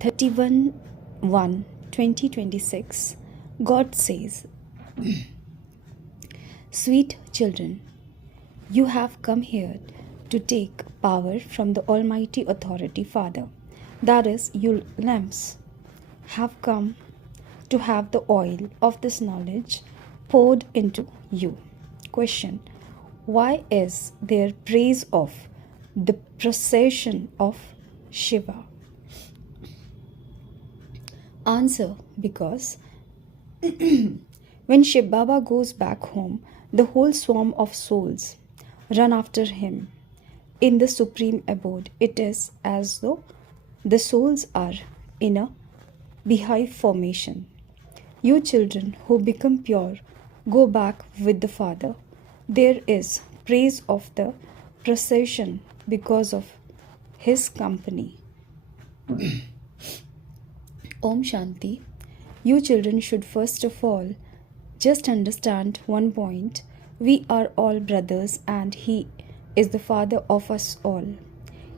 31 1 2026, God says, Sweet children, you have come here to take power from the Almighty Authority Father. That is, you lamps have come to have the oil of this knowledge poured into you. Question: why is there praise of the procession of Shiva? Answer: because when Shiv Baba goes back home, the whole swarm of souls run after him in the supreme abode. It is as though the souls are in a beehive formation. You children who become pure go back with the Father. There is praise of the procession because of his company. Om Shanti. You children should first of all just understand one point. We are all brothers and he is the Father of us all.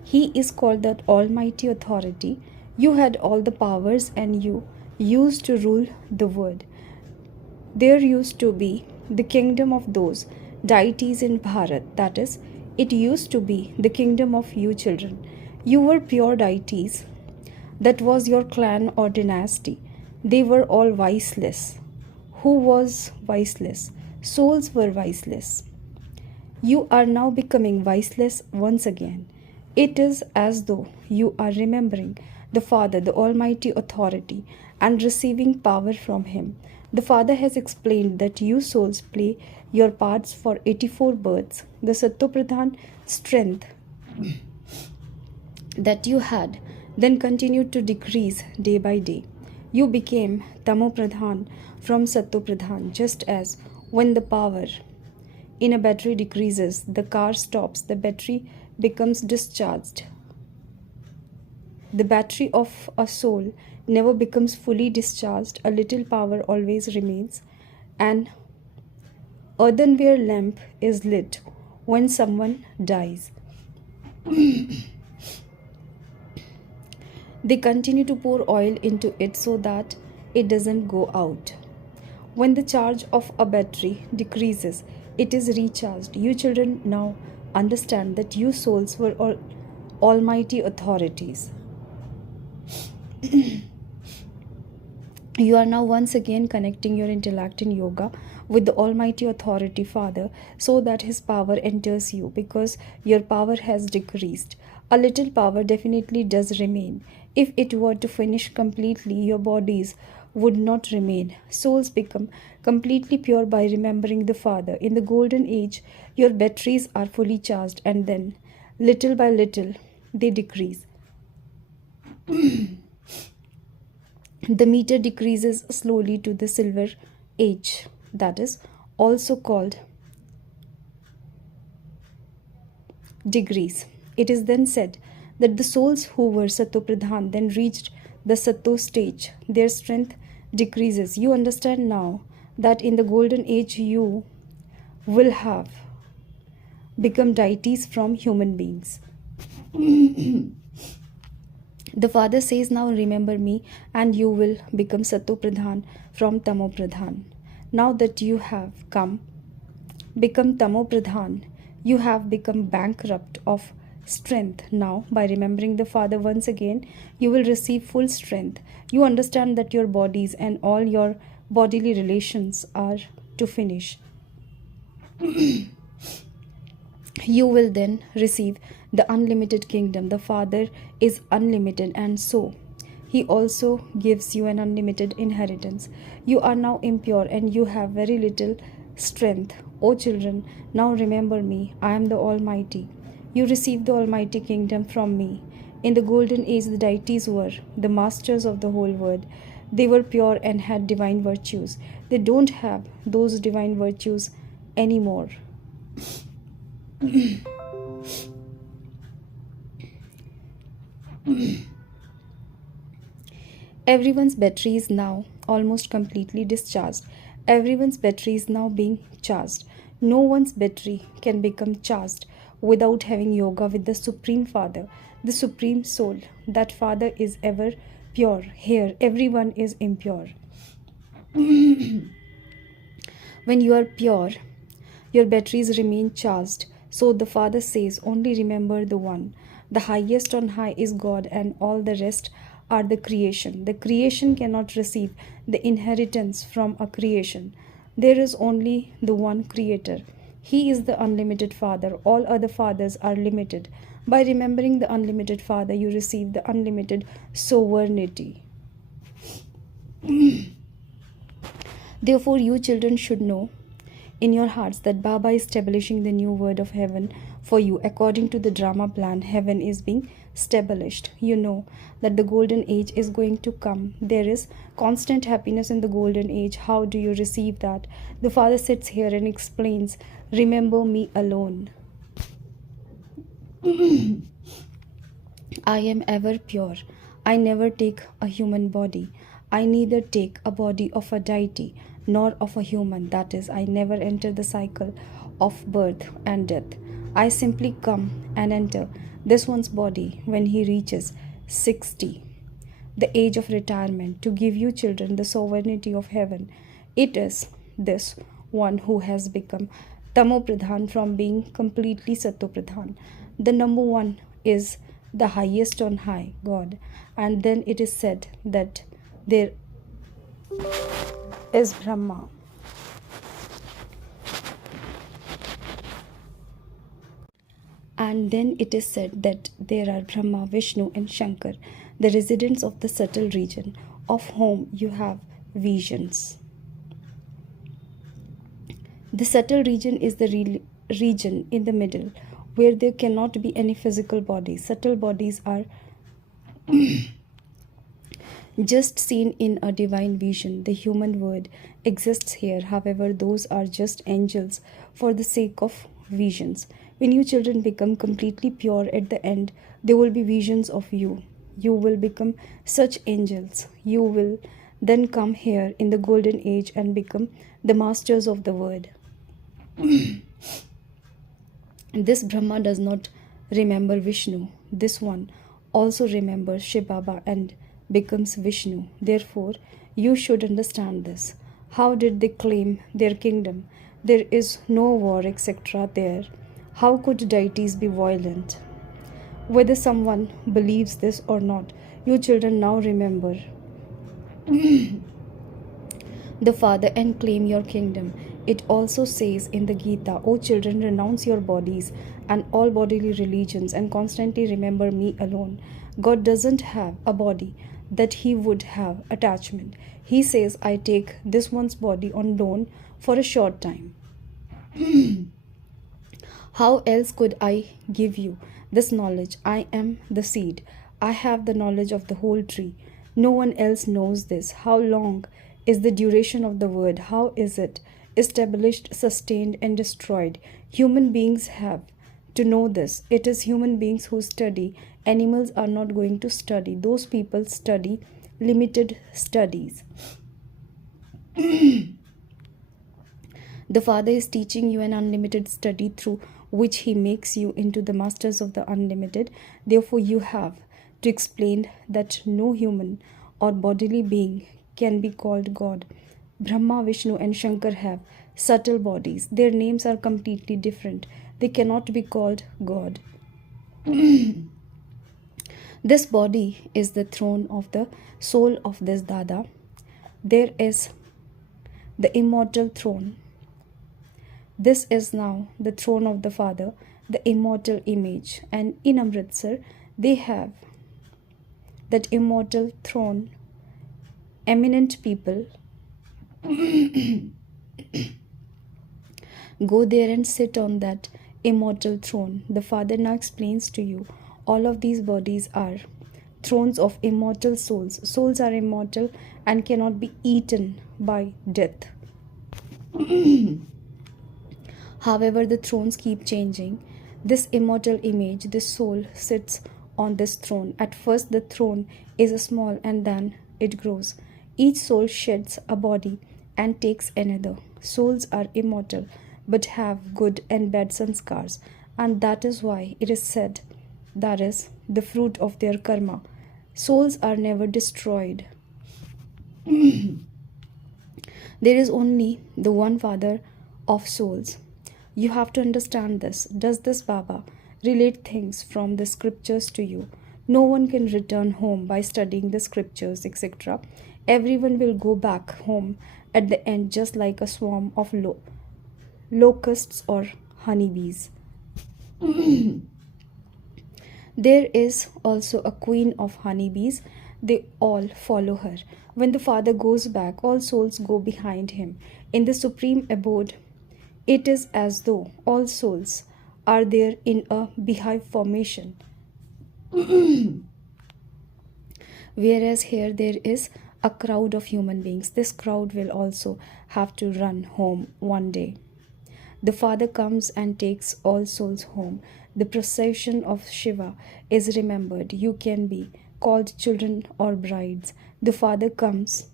He is called the Almighty Authority. You had all the powers and you used to rule the world. There used to be the kingdom of those deities in Bharat. That is, it used to be the kingdom of you children. You were pure deities. That was your clan or dynasty. They were all viceless. Who was viceless? Souls were viceless. You are now becoming viceless once again. It is as though you are remembering the Father, the Almighty Authority, and receiving power from Him. The Father has explained that you souls play your parts for 84 births. The Sattopradhan strength that you had then continued to decrease day by day. You became Tamopradhan from Sattopradhan, just as when the power in a battery decreases, the car stops, the battery becomes discharged. The battery of a soul never becomes fully discharged. A little power always remains. An earthenware lamp is lit when someone dies. They continue to pour oil into it so that it doesn't go out. When the charge of a battery decreases, it is recharged. You children now understand that you souls were all almighty authorities. You are now once again connecting your intellect in yoga with the Almighty Authority Father so that His power enters you, because your power has decreased. A little power definitely does remain. If it were to finish completely, your bodies would not remain. Souls become completely pure by remembering the Father. In the golden age, your batteries are fully charged, and then, little by little, they decrease. The meter decreases slowly to the silver age, that is also called degrees. It is then said that the souls who were Sattopradhan then reached the Satto stage. Their strength decreases. You understand now that in the golden age you will have become deities from human beings. The Father says, now remember me and you will become Sattopradhan from Tamopradhan. Now that you have become Tamopradhan, you have become bankrupt of strength. Now, by remembering the Father once again, you will receive full strength. You understand that your bodies and all your bodily relations are to finish. You will then receive the unlimited kingdom. The Father is unlimited, and so He also gives you an unlimited inheritance. You are now impure and you have very little strength. O children, now remember me. I am the Almighty. You received the Almighty Kingdom from me. In the golden age, the deities were the masters of the whole world. They were pure and had divine virtues. They don't have those divine virtues anymore. Everyone's battery is now almost completely discharged. Everyone's battery is now being charged. No one's battery can become charged without having yoga with the Supreme Father, the Supreme Soul. That Father is ever pure. Here, everyone is impure. When you are pure, your batteries remain charged. So the Father says, only remember the one. The highest on high is God, and all the rest are the creation. The creation cannot receive the inheritance from a creation. There is only the one Creator. He is the unlimited Father. All other fathers are limited. By remembering the unlimited Father, you receive the unlimited sovereignty. Therefore, you children should know in your hearts that Baba is establishing the new word of heaven for you. According to the drama plan, heaven is being established. You know that the golden age is going to come. There is constant happiness in the golden age. How do you receive that? The Father sits here and explains, remember me alone. I am ever pure. I never take a human body. I neither take a body of a deity nor of a human. That is, I never enter the cycle of birth and death. I simply come and enter this one's body when he reaches 60, the age of retirement, to give you children the sovereignty of heaven. It is this one who has become Tamo Pradhan from being completely Sato Pradhan. The number one is the highest on high, God. And then it is said that there is Brahma. And then it is said that there are Brahma, Vishnu and Shankar, the residents of the subtle region, of whom you have visions. The subtle region is the region in the middle, where there cannot be any physical bodies. Subtle bodies are just seen in a divine vision. The human word exists here. However, those are just angels for the sake of visions. When you children become completely pure at the end, there will be visions of you. You will become such angels. You will then come here in the golden age and become the masters of the word. This Brahma does not remember Vishnu. This one also remembers Shiv Baba and becomes Vishnu. Therefore, you should understand this. How did they claim their kingdom? There is no war, etc. there. How could deities be violent? Whether someone believes this or not, you children now remember the Father and claim your kingdom. It also says in the Gita, O children, renounce your bodies and all bodily religions and constantly remember me alone. God doesn't have a body that he would have attachment. He says, I take this one's body on loan for a short time. How else could I give you this knowledge? I am the seed. I have the knowledge of the whole tree. No one else knows this. How long is the duration of the word? How is it established, sustained, and destroyed? Human beings have to know this. It is human beings who study. Animals are not going to study. Those people study limited studies. The Father is teaching you an unlimited study through which he makes you into the masters of the unlimited. Therefore, you have to explain that no human or bodily being can be called God. Brahma, Vishnu and Shankar have subtle bodies. Their names are completely different. They cannot be called God. This body is the throne of the soul of this Dada. There is the immortal throne. This is now the throne of the Father, the immortal image. And in Amritsar, they have that immortal throne. Eminent people go there and sit on that immortal throne. The Father now explains to you, all of these bodies are thrones of immortal souls. Souls are immortal and cannot be eaten by death. However, the thrones keep changing. This immortal image, this soul, sits on this throne. At first, the throne is small and then it grows. Each soul sheds a body and takes another. Souls are immortal but have good and bad sanskars, and that is why it is said that is the fruit of their karma. Souls are never destroyed. There is only the one Father of souls. You have to understand this. Does this Baba relate things from the scriptures to you? No one can return home by studying the scriptures, etc. Everyone will go back home at the end, just like a swarm of locusts or honeybees. There is also a queen of honeybees. They all follow her. When the Father goes back, all souls go behind him. In the supreme abode, it is as though all souls are there in a beehive formation. Whereas here there is a crowd of human beings. This crowd will also have to run home one day. The Father comes and takes all souls home. The procession of Shiva is remembered. You can be called children or brides. The Father comes,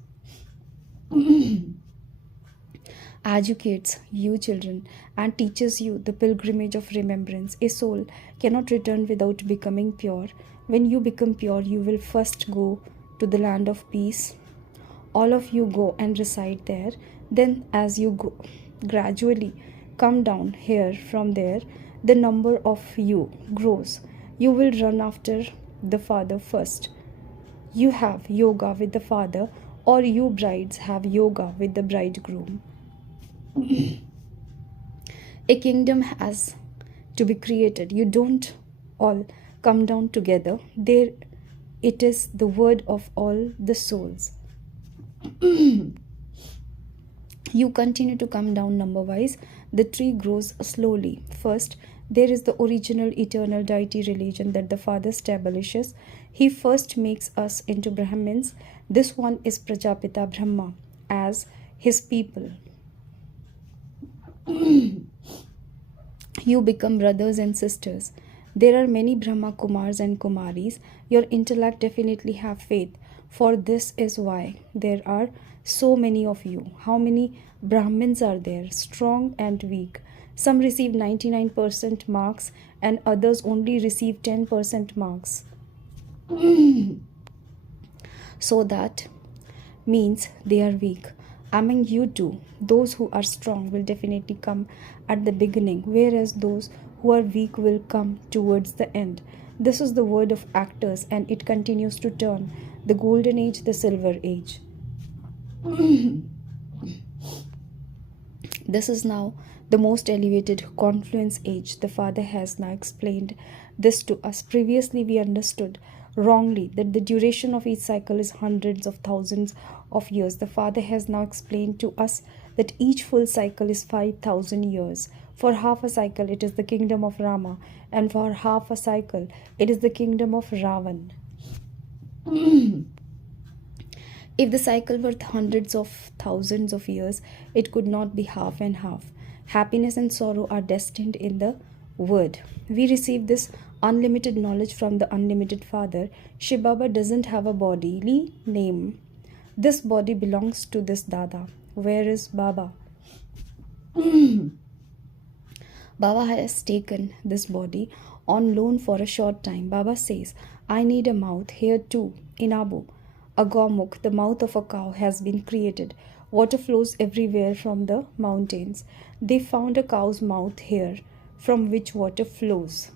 educates you children, and teaches you the pilgrimage of remembrance. A soul cannot return without becoming pure. When you become pure, you will first go to the land of peace. All of you go and reside there. Then as you go, gradually come down here from there, the number of you grows. You will run after the Father first. You have yoga with the Father, or you brides have yoga with the bridegroom. A kingdom has to be created. You don't all come down together. There it is the word of all the souls. You continue to come down number-wise. The tree grows slowly. First, there is the original eternal deity religion that the Father establishes. He first makes us into Brahmins. This one is Prajapita Brahma as his people. You become brothers and sisters. There are many BrahmaKumaris and Kumaris. Your intellect definitely have faith. For this is why there are so many of you. How many Brahmins are there? Strong and weak. Some receive 99% marks and others only receive 10% marks. So that means they are weak. Among you two, those who are strong will definitely come at the beginning, whereas those who are weak will come towards the end. This is the word of actors, and it continues to turn. The golden age, the silver age. This is now the most elevated confluence age. The Father has now explained this to us. Previously, we understood wrongly that the duration of each cycle is hundreds of thousands of years. The Father has now explained to us that each full cycle is 5,000 years. For half a cycle, it is the kingdom of Rama, and for half a cycle, it is the kingdom of Ravan. If the cycle were hundreds of thousands of years, it could not be half and half. Happiness and sorrow are destined in the word. We receive this unlimited knowledge from the unlimited Father. Shiv Baba doesn't have a bodily name. This body belongs to this Dada. Where is Baba? Baba has taken this body on loan for a short time. Baba says, I need a mouth. Here too, in Abu, a Gomukh, the mouth of a cow, has been created. Water flows everywhere from the mountains. They found a cow's mouth here, from which water flows.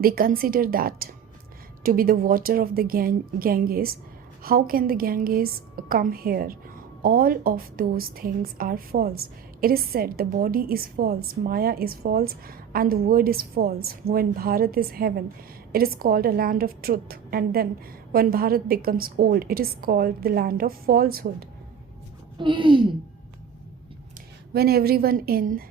They consider that to be the water of the Ganges. How can the Ganges come here? All of those things are false. It is said the body is false, Maya is false, and the word is false. When Bharat is heaven, it is called a land of truth. And then when Bharat becomes old, it is called the land of falsehood. When everyone in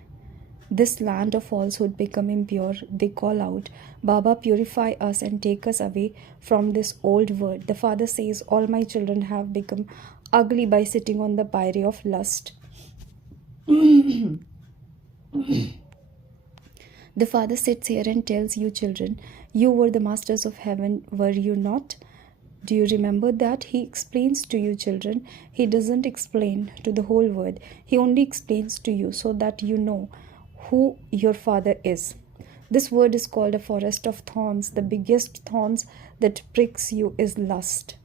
this land of falsehood become impure, they call out, Baba, purify us and take us away from this old word. The Father says, all my children have become ugly by sitting on the pyre of lust. The Father sits here and tells you children, you were the masters of heaven, were you not? Do you remember that? He explains to you children. He doesn't explain to the whole world. He only explains to you so that you know who your Father is. This word is called a forest of thorns. The biggest thorns that pricks you is lust.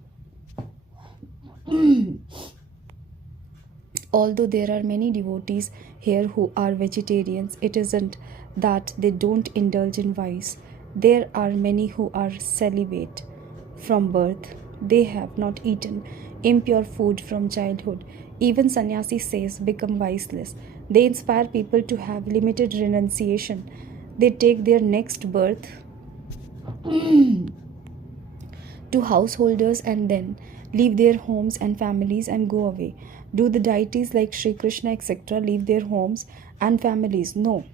Although there are many devotees here who are vegetarians, it isn't that they don't indulge in vice. There are many who are celibate from birth. They have not eaten impure food from childhood. Even sannyasi says, become viceless. They inspire people to have limited renunciation. They take their next birth to householders and then leave their homes and families and go away. Do the deities like Sri Krishna etc. leave their homes and families? No.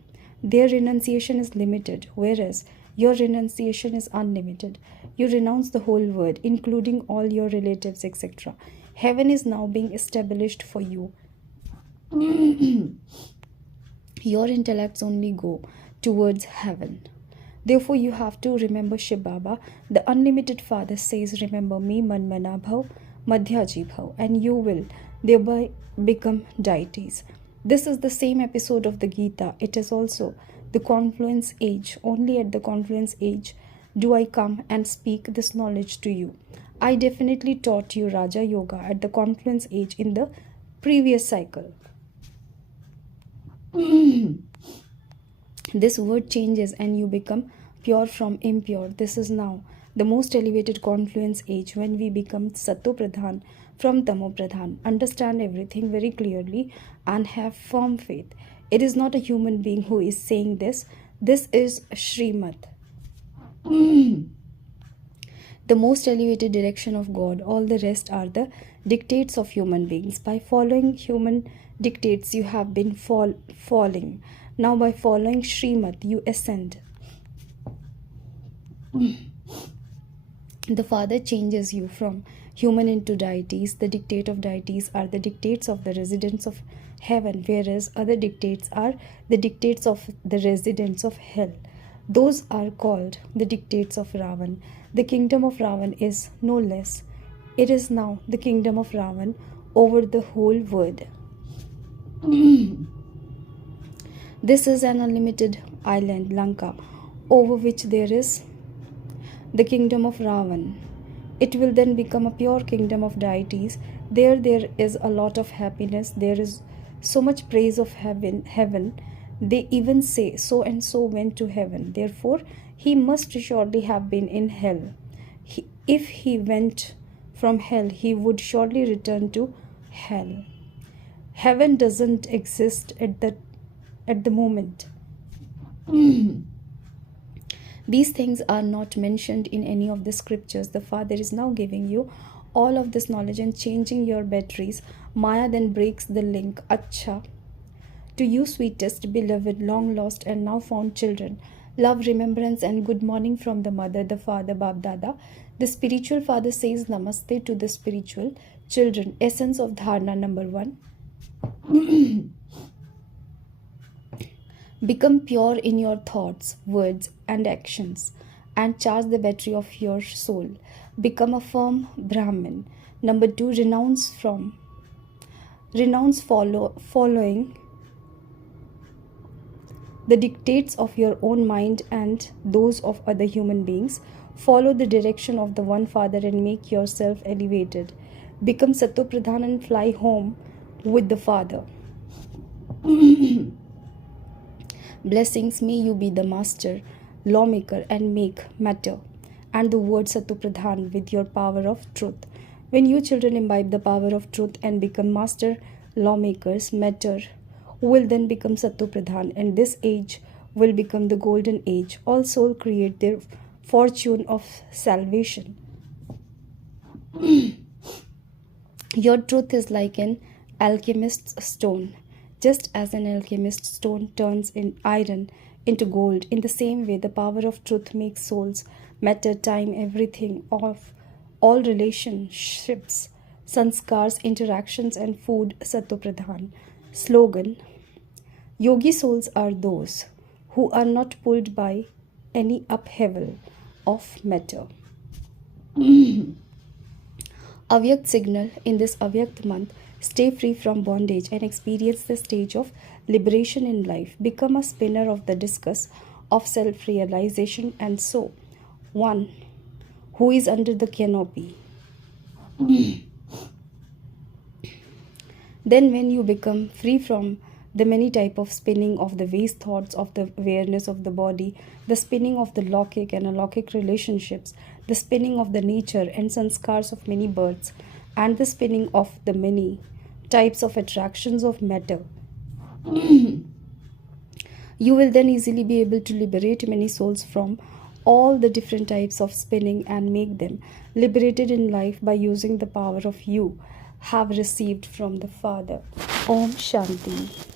Their renunciation is limited, whereas your renunciation is unlimited. You renounce the whole world, including all your relatives etc. Heaven is now being established for you. Your intellects only go towards heaven. Therefore, you have to remember Shiv Baba. The unlimited Father says, remember me, Manmana Bhav, Madhyaji Bhav, and you will thereby become deities. This is the same episode of the Gita. It is also the confluence age. Only at the confluence age do I come and speak this knowledge to you. I definitely taught you Raja Yoga at the confluence age in the previous cycle. This word changes and you become pure from impure. This is now the most elevated confluence age when we become Sato Pradhan from Tamo Pradhan. Understand everything very clearly and have firm faith. It is not a human being who is saying this. This is Srimad. The most elevated direction of God. All the rest are the dictates of human beings. By following human dictates, you have been falling. Now by following Srimad, you ascend. The Father changes you from human into deities. The dictate of deities are the dictates of the residents of heaven, whereas other dictates are the dictates of the residents of hell. Those are called the dictates of Ravan. The kingdom of Ravan is no less. It is now the kingdom of Ravan over the whole world. This is an unlimited island, Lanka, over which there is the kingdom of Ravan. It will then become a pure kingdom of deities. There is a lot of happiness. There is so much praise of heaven. They even say, so and so went to heaven. Therefore, he must surely have been in hell. If he went from hell, he would surely return to hell. Heaven doesn't exist at the moment. These things are not mentioned in any of the scriptures. The Father is now giving you all of this knowledge and changing your batteries. Maya then breaks the link. Acha. To you, sweetest, beloved, long lost and now found children, love, remembrance and good morning from the mother, the father, Bab Dada. The spiritual father says namaste to the spiritual children. Essence of dharana number 1. Become pure in your thoughts, words and actions and charge the battery of your soul. Become a firm Brahmin. Number 2, renounce following the dictates of your own mind and those of other human beings. Follow the direction of the one Father and make yourself elevated. Become Sato Pradhan and fly home with the Father. Blessings, may you be the master, lawmaker and make matter and the word Sato Pradhan with your power of truth. When you children imbibe the power of truth and become master, lawmakers, matter will then become Sato Pradhan, and this age will become the golden age. All souls create their fortune of salvation. Your truth is like an alchemist's stone. Just as an alchemist's stone turns in iron into gold, in the same way the power of truth makes souls, matter, time, everything of all relationships, sanskars, interactions and food Sato Pradhan. Slogan: Yogi souls are those who are not pulled by any upheaval of matter. Avyakt signal. In this Avyakt month, stay free from bondage and experience the stage of liberation in life. Become a spinner of the discus of self-realization, and so one who is under the canopy. Then when you become free from the many type of spinning of the waste thoughts of the awareness of the body, the spinning of the Lokik and alokik relationships, the spinning of the nature and sanskars of many births, and the spinning of the many types of attractions of matter, you will then easily be able to liberate many souls from all the different types of spinning and make them liberated in life by using the power of you have received from the Father. Om Shanti.